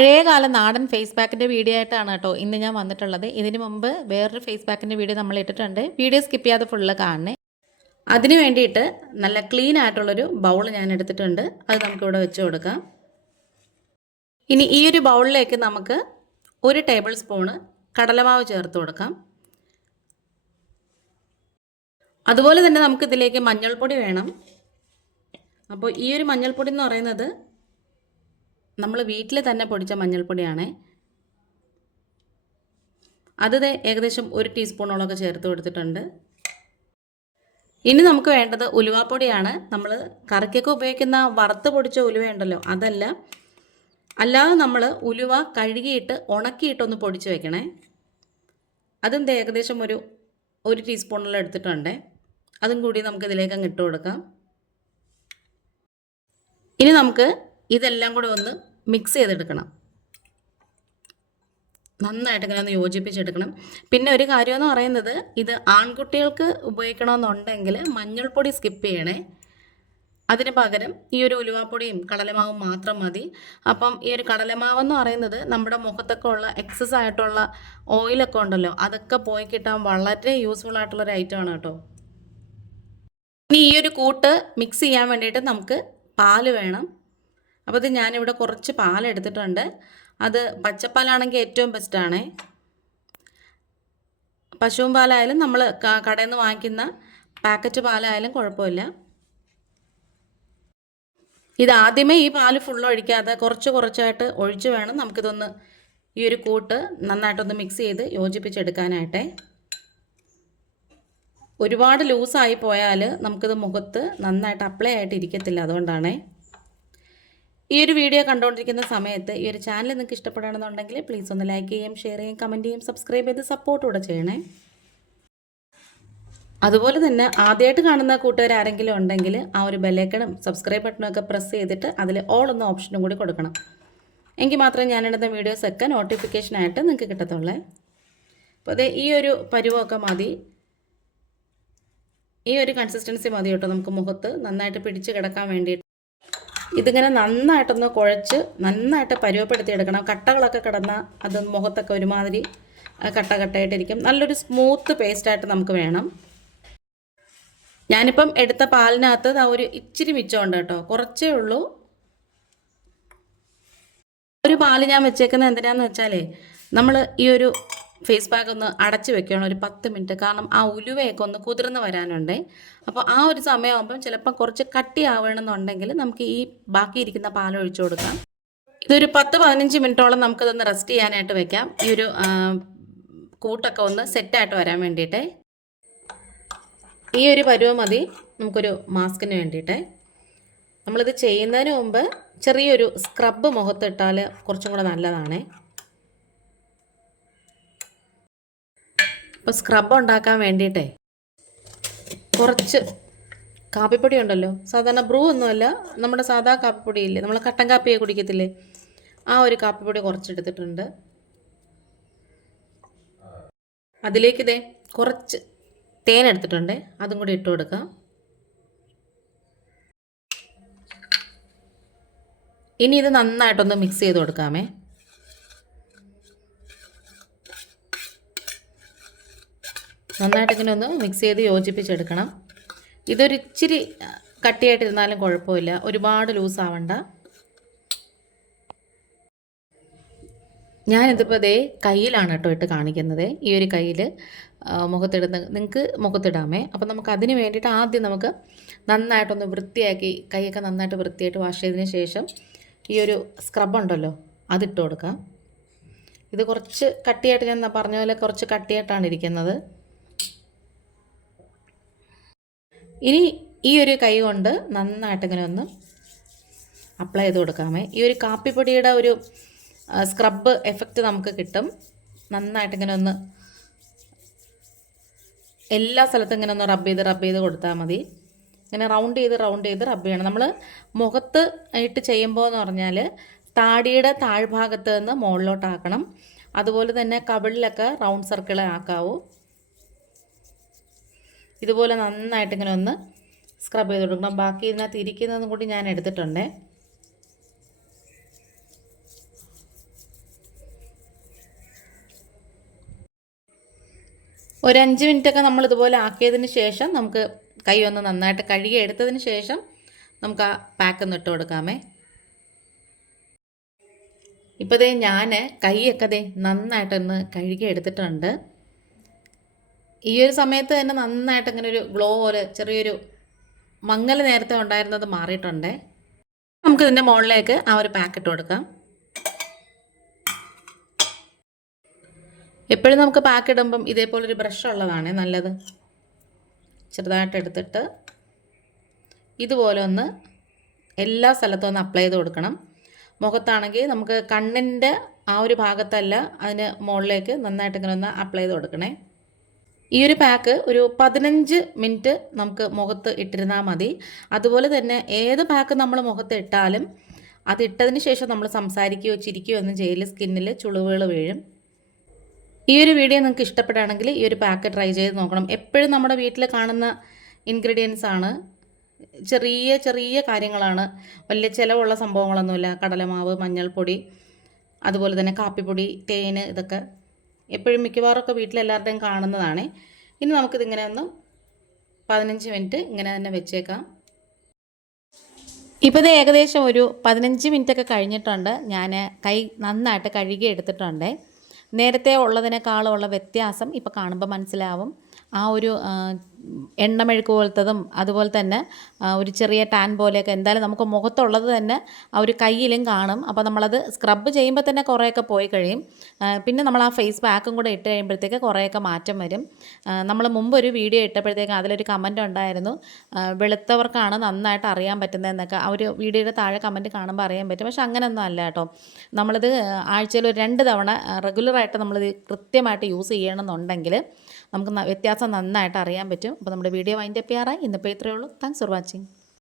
പഴയകാല നാടൻ face പാക്കിൻ്റെ video ആയിട്ടാണ് കേട്ടോ ഇന്ന് ഞാൻ വന്നിട്ടുള്ളത്. ഇതിന് മുമ്പ് വേറൊരു ഫേസ് പാക്കിൻ്റെ വീഡിയോ നമ്മൾ ഇട്ടിട്ടുണ്ട്. വീഡിയോ സ്കിപ്പ് ചെയ്യാതെ ഫുള്ള് കാണണേ. അതിന് വേണ്ടിയിട്ട് നല്ല ക്ലീൻ ആയിട്ടുള്ളൊരു ബൗൾ ഞാൻ എടുത്തിട്ടുണ്ട്. അത് നമുക്കിവിടെ വെച്ച് കൊടുക്കാം. ഇനി ഈ ഒരു ബൗളിലേക്ക് നമുക്ക് 1 ടേബിൾ സ്പൂണ് കടലമാവ് ചേർത്ത് കൊടുക്കാം. അതുപോലെ തന്നെ നമുക്കിതിലേക്ക് മഞ്ഞൾപ്പൊടി വേണം. അപ്പോൾ ഈ ഒരു മഞ്ഞൾപ്പൊടി എന്ന് പറയുന്നത് നമ്മൾ വീട്ടിൽ തന്നെ പൊടിച്ച മഞ്ഞൾപ്പൊടിയാണ്. അത് ഏകദേശം 1 ടീസ്പൂണോളൊക്കെ ചേർത്ത് കൊടുത്തിട്ടുണ്ട്. ഇനി നമുക്ക് വേണ്ടത് ഉലുവാപ്പൊടിയാണ്. നമ്മൾ കറിക്കൊക്കെ ഉപയോഗിക്കുന്ന വറുത്ത് പൊടിച്ച ഉലുവയുണ്ടല്ലോ, അതല്ല, അല്ലാതെ നമ്മൾ ഉലുവ കഴുകിയിട്ട് ഉണക്കിയിട്ടൊന്ന് പൊടിച്ച് വെക്കണേ. അതും ഏകദേശം ഒരു ടീസ്പൂണോളം എടുത്തിട്ടുണ്ട്. അതും കൂടി നമുക്കിതിലേക്ക് അങ്ങ് ഇട്ട് കൊടുക്കാം. ഇനി നമുക്ക് ഇതെല്ലാം കൂടെ ഒന്ന് മിക്സ് ചെയ്തെടുക്കണം. നന്നായിട്ട് ഇങ്ങനെ ഒന്ന് യോജിപ്പിച്ചെടുക്കണം. പിന്നെ ഒരു കാര്യമെന്ന് പറയുന്നത്, ഇത് ആൺകുട്ടികൾക്ക് ഉപയോഗിക്കണമെന്നുണ്ടെങ്കിൽ മഞ്ഞൾപ്പൊടി സ്കിപ്പ് ചെയ്യണേ. അതിന് പകരം ഈ ഒരു ഉലുവാപ്പൊടിയും കടലമാവും മാത്രം മതി. അപ്പം ഈ ഒരു കടലമാവെന്ന് പറയുന്നത് നമ്മുടെ മുഖത്തൊക്കെ ഉള്ള എക്സസ് ആയിട്ടുള്ള ഓയിലൊക്കെ ഉണ്ടല്ലോ, അതൊക്കെ പോയി കിട്ടാൻ വളരെ യൂസ്ഫുൾ ആയിട്ടുള്ളൊരു ഐറ്റമാണ് കേട്ടോ. ഇനി ഈ ഒരു കൂട്ട് മിക്സ് ചെയ്യാൻ വേണ്ടിയിട്ട് നമുക്ക് പാല് വേണം. അപ്പോൾ ഇത് ഞാനിവിടെ കുറച്ച് പാലെടുത്തിട്ടുണ്ട്. അത് പച്ചപ്പാലാണെങ്കിൽ ഏറ്റവും ബെസ്റ്റാണേ. പശുവും പാലായാലും നമ്മൾ കടയിൽ നിന്ന് വാങ്ങിക്കുന്ന പാക്കറ്റ് പാലായാലും കുഴപ്പമില്ല. ഇതാദ്യമേ ഈ പാല് ഫുള്ള് ഒഴിക്കാതെ കുറച്ചായിട്ട് ഒഴിച്ച് വേണം നമുക്കിതൊന്ന് ഈ ഒരു കൂട്ട് നന്നായിട്ടൊന്ന് മിക്സ് ചെയ്ത് യോജിപ്പിച്ചെടുക്കാനായിട്ടേ. ഒരുപാട് ലൂസായി പോയാൽ നമുക്കിത് മുഖത്ത് നന്നായിട്ട് അപ്ലൈ ആയിട്ട് ഇരിക്കത്തില്ല. അതുകൊണ്ടാണേ. ഈ ഒരു വീഡിയോ കണ്ടുകൊണ്ടിരിക്കുന്ന സമയത്ത് ഈ ഒരു ചാനൽ നിങ്ങൾക്ക് ഇഷ്ടപ്പെടുകയാണെന്നുണ്ടെങ്കിൽ പ്ലീസ് ഒന്ന് ലൈക്ക് ചെയ്യും, ഷെയർ ചെയ്യും, കമൻറ്റ് ചെയ്യും, സബ്സ്ക്രൈബ് ചെയ്ത് സപ്പോർട്ട് കൂടെ ചെയ്യണേ. അതുപോലെ തന്നെ ആദ്യമായിട്ട് കാണുന്ന കൂട്ടുകാർ ആരെങ്കിലും ഉണ്ടെങ്കിൽ ആ ഒരു ബെല്ലൈക്കണും സബ്സ്ക്രൈബ് ബട്ടണും ഒക്കെ പ്രസ് ചെയ്തിട്ട് അതിൽ ഓൾ എന്ന ഓപ്ഷനും കൂടി കൊടുക്കണം. എങ്കിൽ മാത്രമേ ഞാനിടുന്ന വീഡിയോസൊക്കെ നോട്ടിഫിക്കേഷനായിട്ട് നിങ്ങൾക്ക് കിട്ടത്തുള്ളേ. അപ്പോൾ അതേ ഈ ഒരു പരുവമൊക്കെ മതി. ഈ ഒരു കൺസിസ്റ്റൻസി മതി കേട്ടോ നമുക്ക് മുഖത്ത് നന്നായിട്ട് പിടിച്ച് കിടക്കാൻ വേണ്ടിയിട്ട്. ഇതിങ്ങനെ നന്നായിട്ടൊന്ന് കുഴച്ച് നന്നായിട്ട് പരുവപ്പെടുത്തിയെടുക്കണം. കട്ടകളൊക്കെ കിടന്നാൽ അത് മുഖത്തൊക്കെ ഒരുമാതിരി കട്ടയായിട്ടിരിക്കും. നല്ലൊരു സ്മൂത്ത് പേസ്റ്റായിട്ട് നമുക്ക് വേണം. ഞാനിപ്പം എടുത്ത പാലിനകത്ത് ഒരു ഇച്ചിരി മിച്ചമുണ്ട് കേട്ടോ, കുറച്ചേ ഉള്ളൂ. ഒരു പാല് ഞാൻ വെച്ചേക്കുന്നത് എന്തിനാന്ന് വെച്ചാലേ, നമ്മൾ ഈ ഒരു ഫേസ് പാക്ക് ഒന്ന് അടച്ച് വെക്കണം ഒരു 10 മിനിറ്റ്. കാരണം ആ ഉലുവയൊക്കെ ഒന്ന് കുതിർന്ന് വരാനുണ്ട്. അപ്പോൾ ആ ഒരു സമയമാകുമ്പം ചിലപ്പം കുറച്ച് കട്ടിയാവണമെന്നുണ്ടെങ്കിൽ നമുക്ക് ഈ ബാക്കിയിരിക്കുന്ന പാൽ ഒഴിച്ചു കൊടുക്കാം. ഇതൊരു 10-15 മിനിറ്റോളം നമുക്കിതൊന്ന് റെസ്റ്റ് ചെയ്യാനായിട്ട് വെക്കാം. ഈ ഒരു കൂട്ടൊക്കെ ഒന്ന് സെറ്റായിട്ട് വരാൻ വേണ്ടിയിട്ട്. ഈ ഒരു പരുവം മതി നമുക്കൊരു മാസ്കിന് വേണ്ടിയിട്ട്. നമ്മളിത് ചെയ്യുന്നതിന് മുമ്പ് ചെറിയൊരു സ്ക്രബ് മുഖത്തിട്ടാൽ കുറച്ചും കൂടെ നല്ലതാണ്. അപ്പോൾ സ്ക്രബ് ഉണ്ടാക്കാൻ വേണ്ടിയിട്ടേ കുറച്ച് കാപ്പിപ്പൊടി ഉണ്ടല്ലോ, സാധാരണ ബ്രൂ ഒന്നുമല്ല, നമ്മുടെ സാധാ കാപ്പിപ്പൊടിയില്ലേ, നമ്മൾ കട്ടൻ കാപ്പിയെ കുടിക്കത്തില്ലേ, ആ ഒരു കാപ്പിപ്പൊടി കുറച്ചെടുത്തിട്ടുണ്ട്. അതിലേക്ക് കുറച്ച് തേൻ എടുത്തിട്ടുണ്ട്, അതും കൂടി ഇട്ട് കൊടുക്കാം. ഇനി ഇത് നന്നായിട്ടൊന്ന് മിക്സ് ചെയ്ത് കൊടുക്കാമേ. നന്നായിട്ട് ഇങ്ങനെ ഒന്ന് മിക്സ് ചെയ്ത് യോജിപ്പിച്ചെടുക്കണം. ഇതൊരിച്ചിരി കട്ടിയായിട്ടിരുന്നാലും കുഴപ്പമില്ല, ഒരുപാട് ലൂസാവണ്ട. ഞാനിതിപ്പോൾ കയ്യിലാണ് കേട്ടോ ഇട്ട് കാണിക്കുന്നത്. ഈ ഒരു കയ്യിൽ നിങ്ങൾക്ക് മുഖത്തിടാമേ. അപ്പോൾ നമുക്ക് അതിന് വേണ്ടിയിട്ട് ആദ്യം നമുക്ക് നന്നായിട്ടൊന്ന് വൃത്തിയാക്കി കൈയൊക്കെ നന്നായിട്ട് വൃത്തിയായിട്ട് വാഷ് ചെയ്തതിന് ശേഷം ഈ ഒരു സ്ക്രബ് ഉണ്ടല്ലോ അതിട്ട് കൊടുക്കാം. ഇത് കുറച്ച് കട്ടിയായിട്ട്, ഞാൻ പറഞ്ഞ പോലെ കുറച്ച് കട്ടിയായിട്ടാണ് ഇരിക്കുന്നത്. ഇനി ഈ ഒരു കൈ കൊണ്ട് നന്നായിട്ട് ഇങ്ങനെ ഒന്ന് അപ്ലൈ ചെയ്ത് കൊടുക്കാമേ. ഈ ഒരു കാപ്പിപ്പൊടിയുടെ ഒരു സ്ക്രബ് എഫക്റ്റ് നമുക്ക് കിട്ടും. നന്നായിട്ട് ഇങ്ങനെ ഒന്ന് എല്ലാ സ്ഥലത്തും ഇങ്ങനെ ഒന്ന് റബ്ബ് ചെയ്ത് കൊടുത്താൽ മതി. ഇങ്ങനെ റൗണ്ട് ചെയ്ത് റബ്ബ് ചെയ്യണം. നമ്മൾ മുഖത്ത് ഇട്ട് ചെയ്യുമ്പോൾ എന്ന് പറഞ്ഞാൽ താടിയുടെ താഴ്ഭാഗത്ത് നിന്ന് മുകളിലോട്ടാക്കണം. അതുപോലെ തന്നെ കവിളിലൊക്കെ റൗണ്ട് സർക്കിൾ ആക്കാവൂ. ഇതുപോലെ നന്നായിട്ട് ഇങ്ങനെ ഒന്ന് സ്ക്രബ് ചെയ്ത് കൊടുക്കണം. ബാക്കി ഇതിനകത്ത് ഇരിക്കുന്നതും കൂടി ഞാൻ എടുത്തിട്ടുണ്ട്. ഒരു 5 മിനിറ്റൊക്കെ നമ്മൾ ഇതുപോലെ ആക്കിയതിന് ശേഷം നമുക്ക് കൈ ഒന്ന് നന്നായിട്ട് കഴുകി എടുത്തതിന് ശേഷം നമുക്ക് ആ പാക്ക് ഒന്ന് ഇട്ട് കൊടുക്കാമേ. ഇപ്പോൾ ദേ ഞാൻ കൈയൊക്കെ ദേ നന്നായിട്ടൊന്ന് കഴുകി എടുത്തിട്ടുണ്ട്. ഈ ഒരു സമയത്ത് തന്നെ നന്നായിട്ട് ഇങ്ങനെ ഒരു ഗ്ലോ പോലെ ചെറിയൊരു മങ്ങൽ നേരത്തെ ഉണ്ടായിരുന്നത് മാറിയിട്ടുണ്ട്. നമുക്ക് ഇതിൻ്റെ മുകളിലേക്ക് ആ ഒരു പാക്ക് ഇട്ട് കൊടുക്കാം. എപ്പോഴും നമുക്ക് പാക്ക് ഇടുമ്പം ഇതേപോലൊരു ബ്രഷ് ഉള്ളതാണ് നല്ലത്. ചെറുതായിട്ട് എടുത്തിട്ട് ഇതുപോലെ ഒന്ന് എല്ലാ സ്ഥലത്തും ഒന്ന് അപ്ലൈ ചെയ്ത് കൊടുക്കണം. മുഖത്താണെങ്കിൽ നമുക്ക് കണ്ണിൻ്റെ ആ ഒരു ഭാഗത്തല്ല, അതിന് മുകളിലേക്ക് നന്നായിട്ട് ഇങ്ങനെ ഒന്ന് അപ്ലൈ ചെയ്ത് കൊടുക്കണേ. ഈ ഒരു പാക്ക് ഒരു 15 മിനിറ്റ് നമുക്ക് മുഖത്ത് ഇട്ടിരുന്നാൽ മതി. അതുപോലെ തന്നെ ഏത് പാക്ക് നമ്മൾ മുഖത്ത് ഇട്ടാലും അതിട്ടതിന് ശേഷം നമ്മൾ സംസാരിക്കുകയോ ചിരിക്കുകയോ ഒന്നും ചെയ്യില്ല, സ്കിന്നിൽ ചുളിവുകൾ വീഴും. ഈ ഒരു വീഡിയോ നിങ്ങൾക്ക് ഇഷ്ടപ്പെടുകയാണെങ്കിൽ ഈ ഒരു പാക്ക് ട്രൈ ചെയ്ത് നോക്കണം. എപ്പോഴും നമ്മുടെ വീട്ടിൽ കാണുന്ന ഇൻഗ്രീഡിയൻസ് ആണ്, ചെറിയ ചെറിയ കാര്യങ്ങളാണ്, വലിയ ചിലവുള്ള സംഭവങ്ങളൊന്നുമില്ല. കടലമാവ്, മഞ്ഞൾപ്പൊടി, അതുപോലെ തന്നെ കാപ്പിപ്പൊടി, തേന്, ഇതൊക്കെ എപ്പോഴും മിക്കവാറൊക്കെ വീട്ടിലെല്ലാവരുടെയും കാണുന്നതാണ്. ഇനി നമുക്കിതിങ്ങനെ ഒന്ന് 15 മിനിറ്റ് ഇങ്ങനെ തന്നെ വെച്ചേക്കാം. ഇപ്പോൾ ഇത് ഏകദേശം ഒരു 15 മിനിറ്റൊക്കെ കഴിഞ്ഞിട്ടുണ്ട്. ഞാൻ കൈ നന്നായിട്ട് കഴുകി എടുത്തിട്ടുണ്ട്. നേരത്തെ ഉള്ളതിനേക്കാളുള്ള വ്യത്യാസം ഇപ്പോൾ കാണുമ്പോൾ മനസ്സിലാവും. ആ ഒരു എണ്ണമെഴുക്ക് പോലത്തതും അതുപോലെ തന്നെ ഒരു ചെറിയ ടാൻ പോലെയൊക്കെ എന്തായാലും നമുക്ക് മുഖത്തുള്ളത് തന്നെ ആ ഒരു കയ്യിലും കാണും. അപ്പോൾ നമ്മളത് സ്ക്രബ് ചെയ്യുമ്പോൾ തന്നെ കുറേയൊക്കെ പോയി കഴിയും. പിന്നെ നമ്മൾ ആ ഫേസ് പാക്കും കൂടെ ഇട്ട് കഴിയുമ്പോഴത്തേക്ക് കുറേയൊക്കെ മാറ്റം വരും. നമ്മൾ മുമ്പ് ഒരു വീഡിയോ ഇട്ടപ്പോഴത്തേക്ക് അതിലൊരു കമൻറ്റ് ഉണ്ടായിരുന്നു, വെളുത്തവർക്കാണ് നന്നായിട്ട് അറിയാൻ പറ്റുന്നതെന്നൊക്കെ. ആ ഒരു വീഡിയോയുടെ താഴെ കമൻറ്റ് കാണുമ്പോൾ അറിയാൻ പറ്റും. പക്ഷെ അങ്ങനെയൊന്നും അല്ല കേട്ടോ. നമ്മളിത് ആഴ്ചയിൽ ഒരു 2 തവണ റെഗുലറായിട്ട് നമ്മളിത് കൃത്യമായിട്ട് യൂസ് ചെയ്യണമെന്നുണ്ടെങ്കിൽ നമുക്ക് വ്യത്യാസം നന്നായിട്ട് അറിയാൻ പറ്റും. അപ്പോൾ നമ്മുടെ വീഡിയോ വൈൻഡപ്പ് ചെയ്യാറായി. ഇന്നിപ്പോൾ ഇത്രയേ ഉള്ളൂ. Thanks for watching.